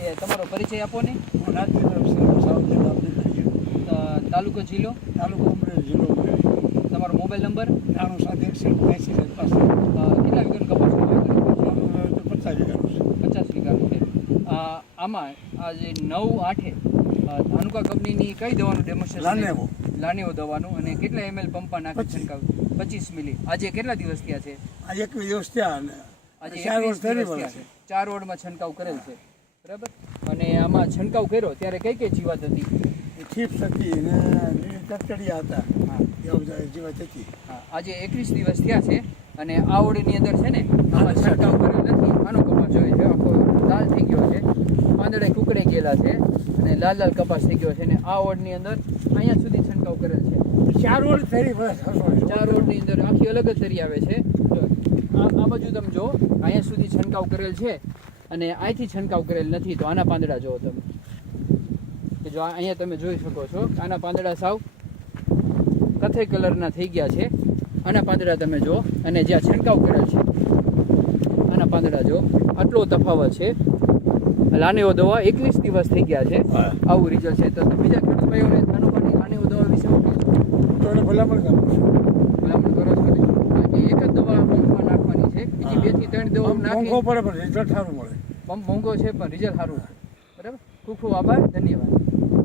એ તમારો પરિચય આપો ને. હું તાલુકો જિલ્લો? તાલુકો અમરેલી જિલ્લો તમારો મોબાઈલ નંબર? નાણું સાત એકસો એસી સાત કેટલા વીઘાનું કપાસ? પચાસ વીઘાનું પચાસ વીઘાનું છે. આમાં આજે નવ આઠે ધાનુકા કંપનીની કઈ દવાનું ડેમોન્સ્ટ્રેશન લાનેવો. દવાનું અને કેટલા એમએલ પંપા નાખી. છંટકાવ? પચીસ મિલી. આજે કેટલા દિવસ થયા છે? આજે એક દિવસ થયા અને આજે ચાર વર્ષ ચાર વોર્ડમાં છંટકાવ કરેલ છે. બરાબર? અને આમાં છંટકાવ કર્યો ત્યારે કઈ કઈ જીવાત હતી? એ હતી ને લીલી હતા. હા. જીવાત હતી. હા, આજે એકવીસ દિવસ થયા છે અને આ ઓળીની અંદર છે ને આમાં છંટકાવ કર્યો નથી. આનો કપાસ જોઈએ છે આખો લાલ થઈ ગયો છે. પાંદડે કુકડે ગયેલા છે અને લાલ લાલ કપાસ થઈ ગયો છે અને આ ઓડની અંદર અહીંયા સુધી છંટકાવ કરેલ છે. ચાર વર્ષ ફેરી બસ. ચાર ઓળની અંદર આખી અલગ જ તરી આવે છે. આ આ બાજુ તમે જો અહીંયા સુધી છંટકાવ કરેલ છે. અને અહીંથી છંટકાવ કરેલ નથી તો આના પાંદડા જુઓ તમે. કે જો અહીંયા તમે જોઈ શકો છો આના પાંદડા સાવ કથે કલરના થઈ ગયા છે. આના પાંદડા તમે જો અને જ્યાં છંટકાવ કરેલ છે આના પાંદડા જો આટલો તફાવત છે. લાનેઓ દવા એકવીસ દિવસ થઈ ગયા છે. આવું રિઝલ્ટ છે. તો બીજા ખેડૂત ભાઈઓને ધાનુકાની દવા વિશે ભલામણ કરો ભલામણ કરો છો ને કારણ કે એક જ દવા પંપમાં નાખવાની છે ત્રણ દવા આમ નાખી. મોંઘો પડે પણ રિઝલ્ટ સારું મળે. પંપ મોંઘો છે પણ રિઝલ્ટ સારું. બરાબર? ખૂબ ખૂબ આભાર ધન્યવાદ.